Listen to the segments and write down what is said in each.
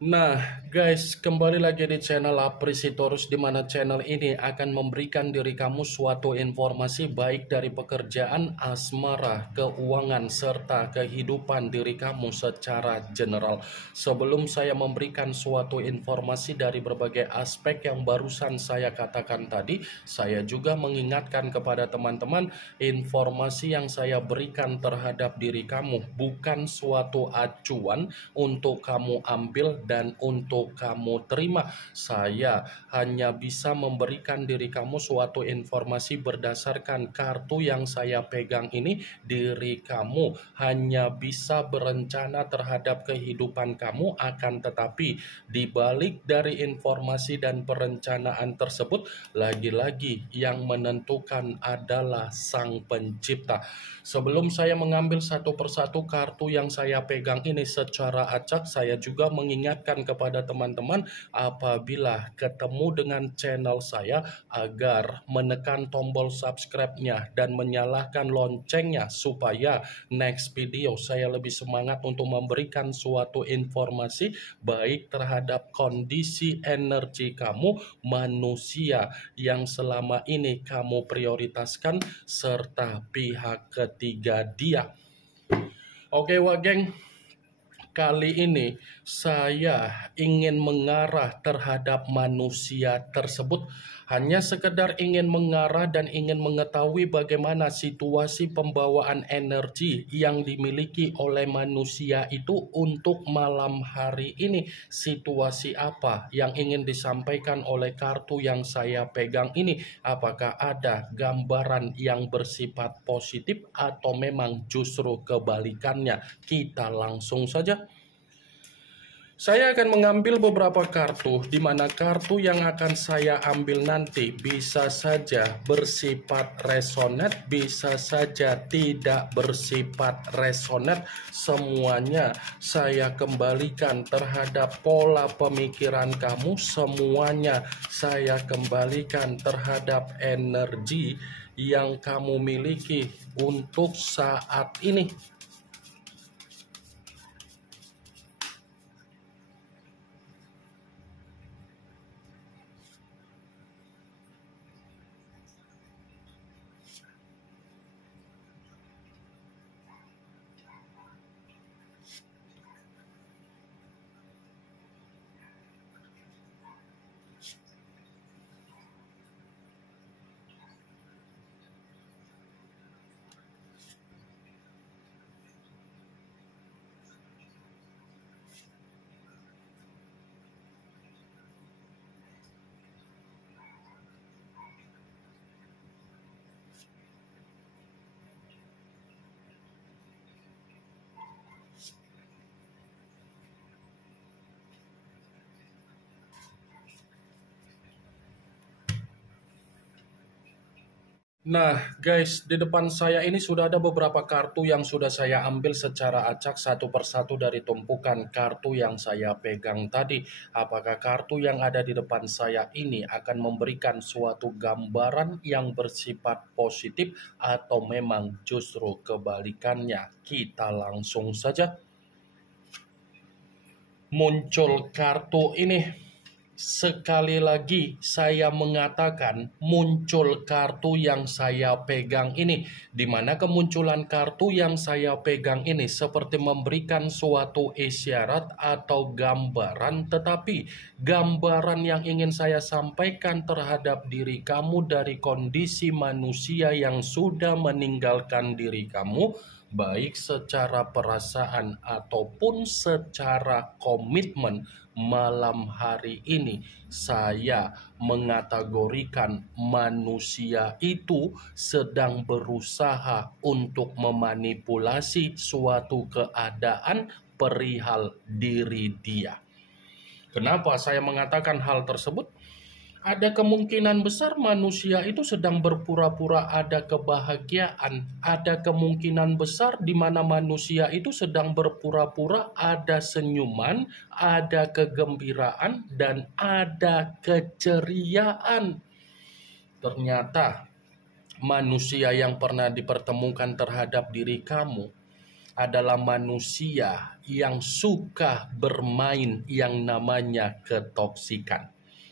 Nah, guys, kembali lagi di channel Apresitorus, di mana channel ini akan memberikan diri kamu suatu informasi baik dari pekerjaan, asmara, keuangan, serta kehidupan diri kamu secara general. Sebelum saya memberikan suatu informasi dari berbagai aspek yang barusan saya katakan tadi, saya juga mengingatkan kepada teman-teman, informasi yang saya berikan terhadap diri kamu bukan suatu acuan untuk kamu ambil dan untuk kamu terima. Saya hanya bisa memberikan diri kamu suatu informasi berdasarkan kartu yang saya pegang ini. Diri kamu hanya bisa berencana terhadap kehidupan kamu, akan tetapi di balik dari informasi dan perencanaan tersebut, lagi-lagi yang menentukan adalah Sang Pencipta. Sebelum saya mengambil satu persatu kartu yang saya pegang ini secara acak, saya juga mengingatkan kepada teman-teman apabila ketemu dengan channel saya agar menekan tombol subscribe-nya dan menyalakan loncengnya supaya next video saya lebih semangat untuk memberikan suatu informasi baik terhadap kondisi energi kamu, manusia yang selama ini kamu prioritaskan, serta pihak ketiga dia. Oke, Wageng. Kali ini saya ingin mengarah terhadap manusia tersebut. Hanya sekedar ingin mengarah dan ingin mengetahui bagaimana situasi pembawaan energi yang dimiliki oleh manusia itu untuk malam hari ini. Situasi apa yang ingin disampaikan oleh kartu yang saya pegang ini? Apakah ada gambaran yang bersifat positif atau memang justru kebalikannya? Kita langsung saja. Saya akan mengambil beberapa kartu, di mana kartu yang akan saya ambil nanti bisa saja bersifat resonate, bisa saja tidak bersifat resonate. Semuanya saya kembalikan terhadap pola pemikiran kamu, semuanya saya kembalikan terhadap energi yang kamu miliki untuk saat ini. Nah, guys, di depan saya ini sudah ada beberapa kartu yang sudah saya ambil secara acak satu persatu dari tumpukan kartu yang saya pegang tadi. Apakah kartu yang ada di depan saya ini akan memberikan suatu gambaran yang bersifat positif atau memang justru kebalikannya? Kita langsung saja. Muncul kartu ini. Sekali lagi saya mengatakan muncul kartu yang saya pegang ini, di mana kemunculan kartu yang saya pegang ini seperti memberikan suatu isyarat atau gambaran, tetapi gambaran yang ingin saya sampaikan terhadap diri kamu dari kondisi manusia yang sudah meninggalkan diri kamu, baik secara perasaan ataupun secara komitmen. Malam hari ini saya mengategorikan manusia itu sedang berusaha untuk memanipulasi suatu keadaan perihal diri dia. Kenapa saya mengatakan hal tersebut? Ada kemungkinan besar manusia itu sedang berpura-pura ada kebahagiaan. Ada kemungkinan besar di mana manusia itu sedang berpura-pura ada senyuman, ada kegembiraan, dan ada keceriaan. Ternyata manusia yang pernah dipertemukan terhadap diri kamu adalah manusia yang suka bermain yang namanya ketoksikan.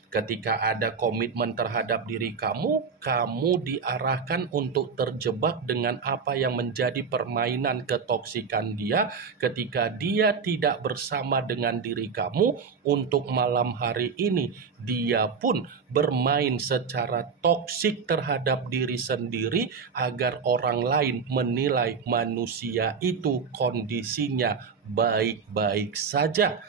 Ketika ada komitmen terhadap diri kamu, kamu diarahkan untuk terjebak dengan apa yang menjadi permainan ketoksikan dia. Ketika dia tidak bersama dengan diri kamu untuk malam hari ini, dia pun bermain secara toksik terhadap diri sendiri agar orang lain menilai manusia itu kondisinya baik-baik saja.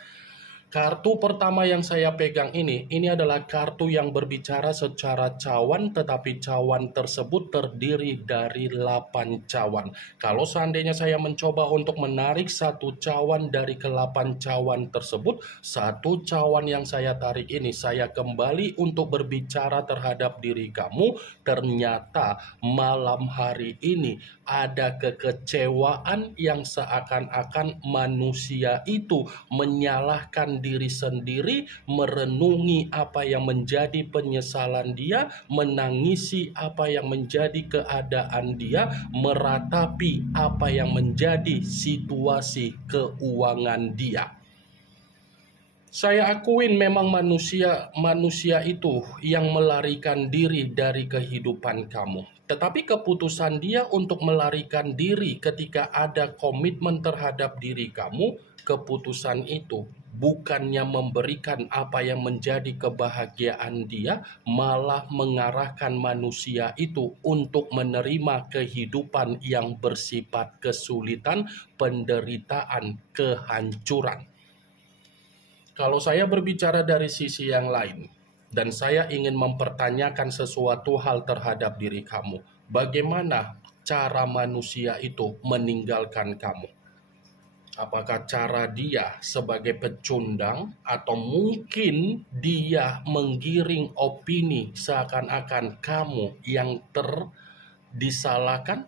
Kartu pertama yang saya pegang ini adalah kartu yang berbicara secara cawan, tetapi cawan tersebut terdiri dari 8 cawan. Kalau seandainya saya mencoba untuk menarik satu cawan dari ke-8 cawan tersebut, satu cawan yang saya tarik ini, saya kembali untuk berbicara terhadap diri kamu, ternyata malam hari ini ada kekecewaan yang seakan-akan manusia itu menyalahkan diri sendiri, merenungi apa yang menjadi penyesalan dia, menangisi apa yang menjadi keadaan dia, meratapi apa yang menjadi situasi keuangan dia. Saya akuin memang manusia itu yang melarikan diri dari kehidupan kamu. Tetapi keputusan dia untuk melarikan diri ketika ada komitmen terhadap diri kamu, keputusan itu bukannya memberikan apa yang menjadi kebahagiaan dia, malah mengarahkan manusia itu untuk menerima kehidupan yang bersifat kesulitan, penderitaan, kehancuran. Kalau saya berbicara dari sisi yang lain, dan saya ingin mempertanyakan sesuatu hal terhadap diri kamu, bagaimana cara manusia itu meninggalkan kamu? Apakah cara dia sebagai pecundang, atau mungkin dia menggiring opini seakan-akan kamu yang disalahkan?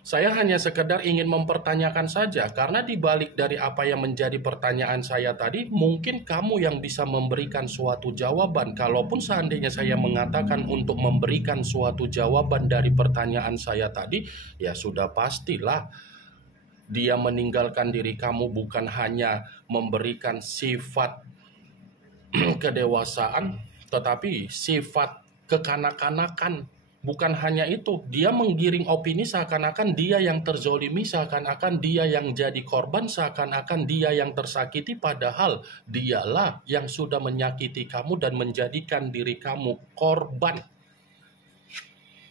Saya hanya sekedar ingin mempertanyakan saja, karena di balik dari apa yang menjadi pertanyaan saya tadi, mungkin kamu yang bisa memberikan suatu jawaban. Kalaupun seandainya saya mengatakan untuk memberikan suatu jawaban dari pertanyaan saya tadi, ya sudah pastilah dia meninggalkan diri kamu bukan hanya memberikan sifat kedewasaan, tetapi sifat kekanak-kanakan. Bukan hanya itu, dia menggiring opini seakan-akan dia yang terzolimi, seakan-akan dia yang jadi korban, seakan-akan dia yang tersakiti, padahal dialah yang sudah menyakiti kamu dan menjadikan diri kamu korban.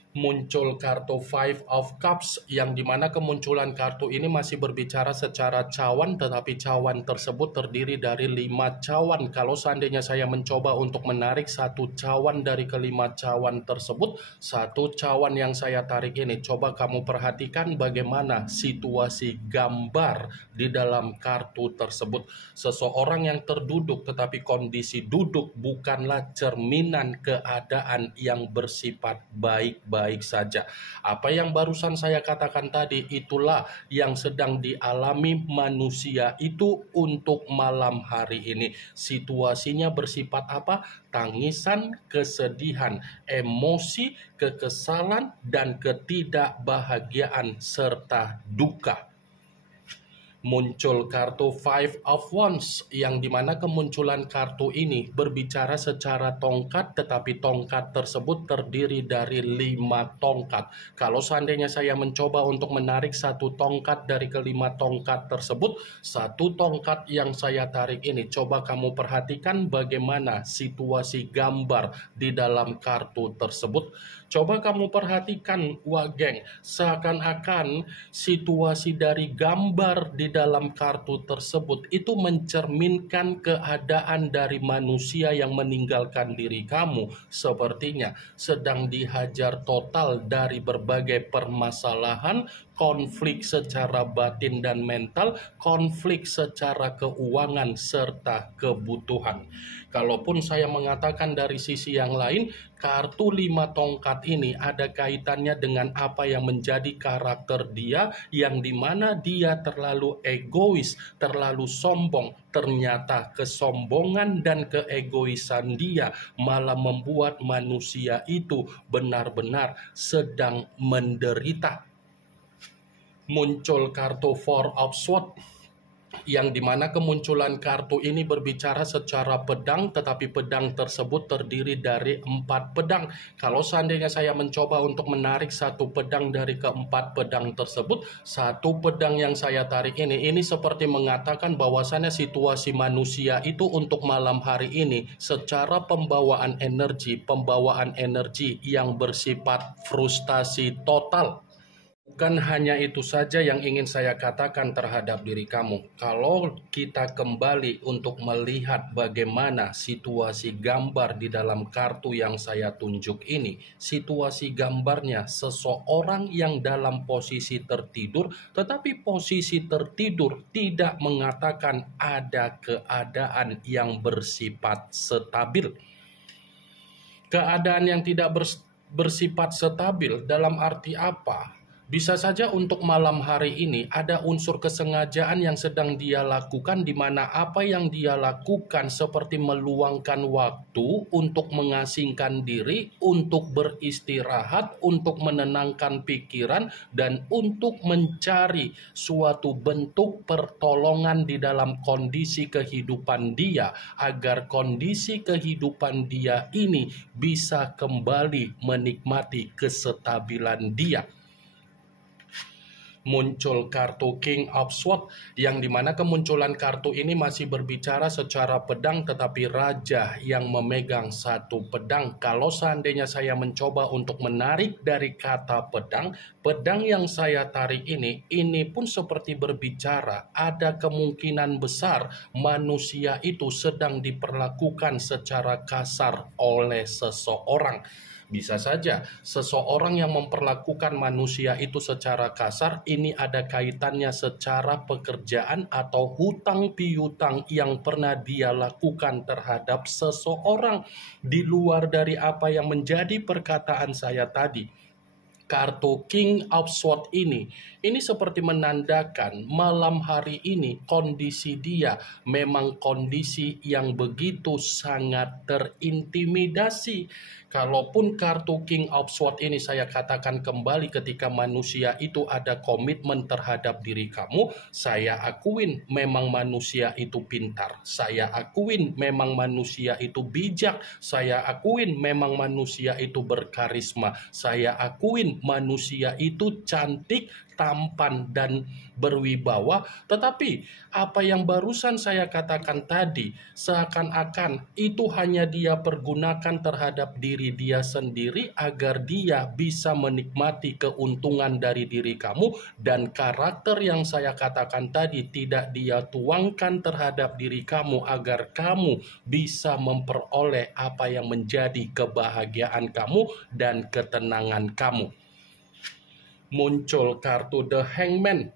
Muncul kartu Five of Cups, yang dimana kemunculan kartu ini masih berbicara secara cawan, tetapi cawan tersebut terdiri dari 5 cawan. Kalau seandainya saya mencoba untuk menarik satu cawan dari kelima cawan tersebut, satu cawan yang saya tarik ini, coba kamu perhatikan bagaimana situasi gambar di dalam kartu tersebut. Seseorang yang terduduk, tetapi kondisi duduk bukanlah cerminan keadaan yang bersifat baik-baik saja. Apa yang barusan saya katakan tadi, itulah yang sedang dialami manusia itu untuk malam hari ini. Situasinya bersifat apa? Tangisan, kesedihan, emosi, kekesalan, dan ketidakbahagiaan serta duka. Muncul kartu Five of Wands, yang dimana kemunculan kartu ini berbicara secara tongkat, tetapi tongkat tersebut terdiri dari 5 tongkat. Kalau seandainya saya mencoba untuk menarik satu tongkat dari kelima tongkat tersebut, satu tongkat yang saya tarik ini, coba kamu perhatikan bagaimana situasi gambar di dalam kartu tersebut. Coba kamu perhatikan, geng, seakan-akan situasi dari gambar di dalam kartu tersebut itu mencerminkan keadaan dari manusia yang meninggalkan diri kamu. Sepertinya sedang dihajar total dari berbagai permasalahan, konflik secara batin dan mental, konflik secara keuangan, serta kebutuhan. Kalaupun saya mengatakan dari sisi yang lain, kartu 5 tongkat ini ada kaitannya dengan apa yang menjadi karakter dia, yang dimana dia terlalu egois, terlalu sombong. Ternyata kesombongan dan keegoisan dia malah membuat manusia itu benar-benar sedang menderita. Muncul kartu Four of Swords, yang dimana kemunculan kartu ini berbicara secara pedang, tetapi pedang tersebut terdiri dari 4 pedang. Kalau seandainya saya mencoba untuk menarik satu pedang dari keempat pedang tersebut, satu pedang yang saya tarik ini seperti mengatakan bahwasannya situasi manusia itu untuk malam hari ini secara pembawaan energi yang bersifat frustasi total. Bukan hanya itu saja yang ingin saya katakan terhadap diri kamu. Kalau kita kembali untuk melihat bagaimana situasi gambar di dalam kartu yang saya tunjuk ini, situasi gambarnya seseorang yang dalam posisi tertidur, tetapi posisi tertidur tidak mengatakan ada keadaan yang bersifat stabil. Keadaan yang tidak bersifat stabil dalam arti apa? Bisa saja untuk malam hari ini ada unsur kesengajaan yang sedang dia lakukan, di mana apa yang dia lakukan seperti meluangkan waktu untuk mengasingkan diri, untuk beristirahat, untuk menenangkan pikiran, dan untuk mencari suatu bentuk pertolongan di dalam kondisi kehidupan dia, agar kondisi kehidupan dia ini bisa kembali menikmati kestabilan dia. Muncul kartu King of Swords, yang dimana kemunculan kartu ini masih berbicara secara pedang, tetapi raja yang memegang satu pedang. Kalau seandainya saya mencoba untuk menarik dari kata pedang, pedang yang saya tarik ini pun seperti berbicara ada kemungkinan besar manusia itu sedang diperlakukan secara kasar oleh seseorang. Bisa saja seseorang yang memperlakukan manusia itu secara kasar, ini ada kaitannya secara pekerjaan atau hutang piutang yang pernah dia lakukan terhadap seseorang di luar dari apa yang menjadi perkataan saya tadi. Kartu King of Swords ini seperti menandakan malam hari ini kondisi dia memang kondisi yang begitu sangat terintimidasi. Kalaupun kartu King of Swords ini saya katakan kembali, ketika manusia itu ada komitmen terhadap diri kamu, saya akuin memang manusia itu pintar, saya akuin memang manusia itu bijak, saya akuin memang manusia itu berkarisma, saya akuin manusia itu cantik, tampan, dan berwibawa. Tetapi apa yang barusan saya katakan tadi, seakan-akan itu hanya dia pergunakan terhadap diri dia sendiri agar dia bisa menikmati keuntungan dari diri kamu, dan karakter yang saya katakan tadi tidak dia tuangkan terhadap diri kamu agar kamu bisa memperoleh apa yang menjadi kebahagiaan kamu dan ketenangan kamu. Muncul kartu The Hangman,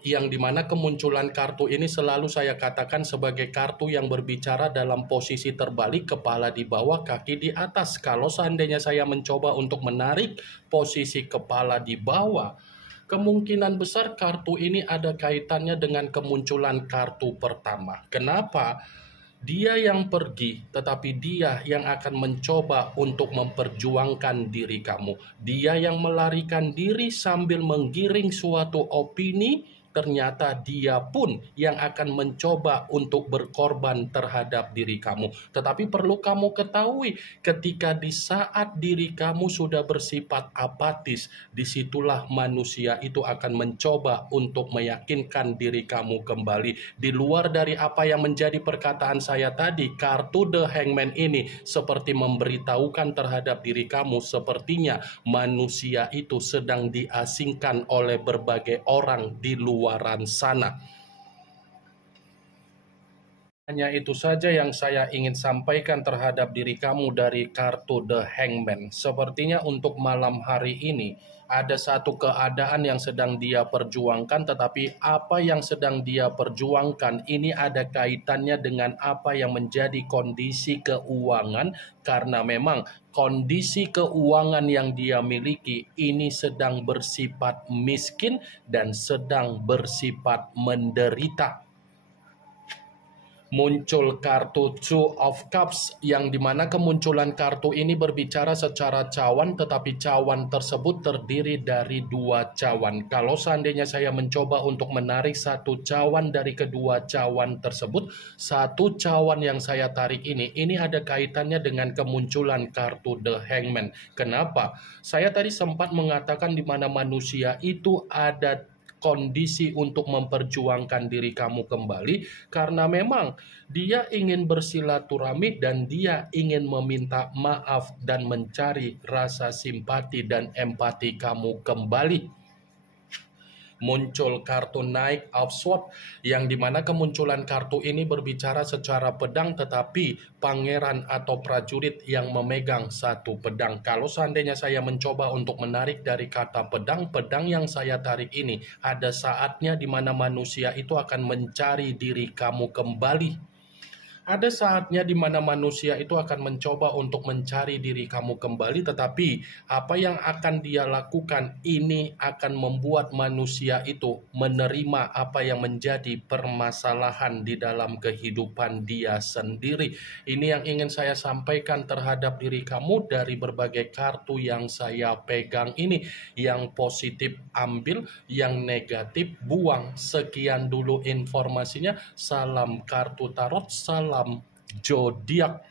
yang dimana kemunculan kartu ini selalu saya katakan sebagai kartu yang berbicara dalam posisi terbalik, kepala di bawah, kaki di atas. Kalau seandainya saya mencoba untuk menarik posisi kepala di bawah, kemungkinan besar kartu ini ada kaitannya dengan kemunculan kartu pertama. Kenapa? Dia yang pergi, tetapi dia yang akan mencoba untuk memperjuangkan diri kamu. Dia yang melarikan diri sambil menggiring suatu opini, ternyata dia pun yang akan mencoba untuk berkorban terhadap diri kamu. Tetapi perlu kamu ketahui, ketika di saat diri kamu sudah bersifat apatis, disitulah manusia itu akan mencoba untuk meyakinkan diri kamu kembali. Di luar dari apa yang menjadi perkataan saya tadi, kartu The Hangman ini seperti memberitahukan terhadap diri kamu, sepertinya manusia itu sedang diasingkan oleh berbagai orang di luaran sana. Hanya itu saja yang saya ingin sampaikan terhadap diri kamu dari kartu The Hangman. Sepertinya untuk malam hari ini ada satu keadaan yang sedang dia perjuangkan, tetapi apa yang sedang dia perjuangkan ini ada kaitannya dengan apa yang menjadi kondisi keuangan, karena memang kondisi keuangan yang dia miliki ini sedang bersifat miskin dan sedang bersifat menderita. muncul kartu Two of Cups, yang dimana kemunculan kartu ini berbicara secara cawan, tetapi cawan tersebut terdiri dari dua cawan. Kalau seandainya saya mencoba untuk menarik satu cawan dari kedua cawan tersebut, satu cawan yang saya tarik ini ada kaitannya dengan kemunculan kartu The Hangman. Kenapa? Saya tadi sempat mengatakan di mana manusia itu ada kondisi untuk memperjuangkan diri kamu kembali, karena memang dia ingin bersilaturahmi dan dia ingin meminta maaf dan mencari rasa simpati dan empati kamu kembali. Muncul kartu Knight of Swords, yang dimana kemunculan kartu ini berbicara secara pedang, tetapi pangeran atau prajurit yang memegang satu pedang. Kalau seandainya saya mencoba untuk menarik dari kata pedang, pedang yang saya tarik ini ada saatnya di mana manusia itu akan mencari diri kamu kembali. Ada saatnya di mana manusia itu akan mencoba untuk mencari diri kamu kembali, tetapi apa yang akan dia lakukan ini akan membuat manusia itu menerima apa yang menjadi permasalahan di dalam kehidupan dia sendiri. Ini yang ingin saya sampaikan terhadap diri kamu dari berbagai kartu yang saya pegang ini. Yang positif ambil, yang negatif buang. Sekian dulu informasinya. Salam kartu tarot, salam zodiak.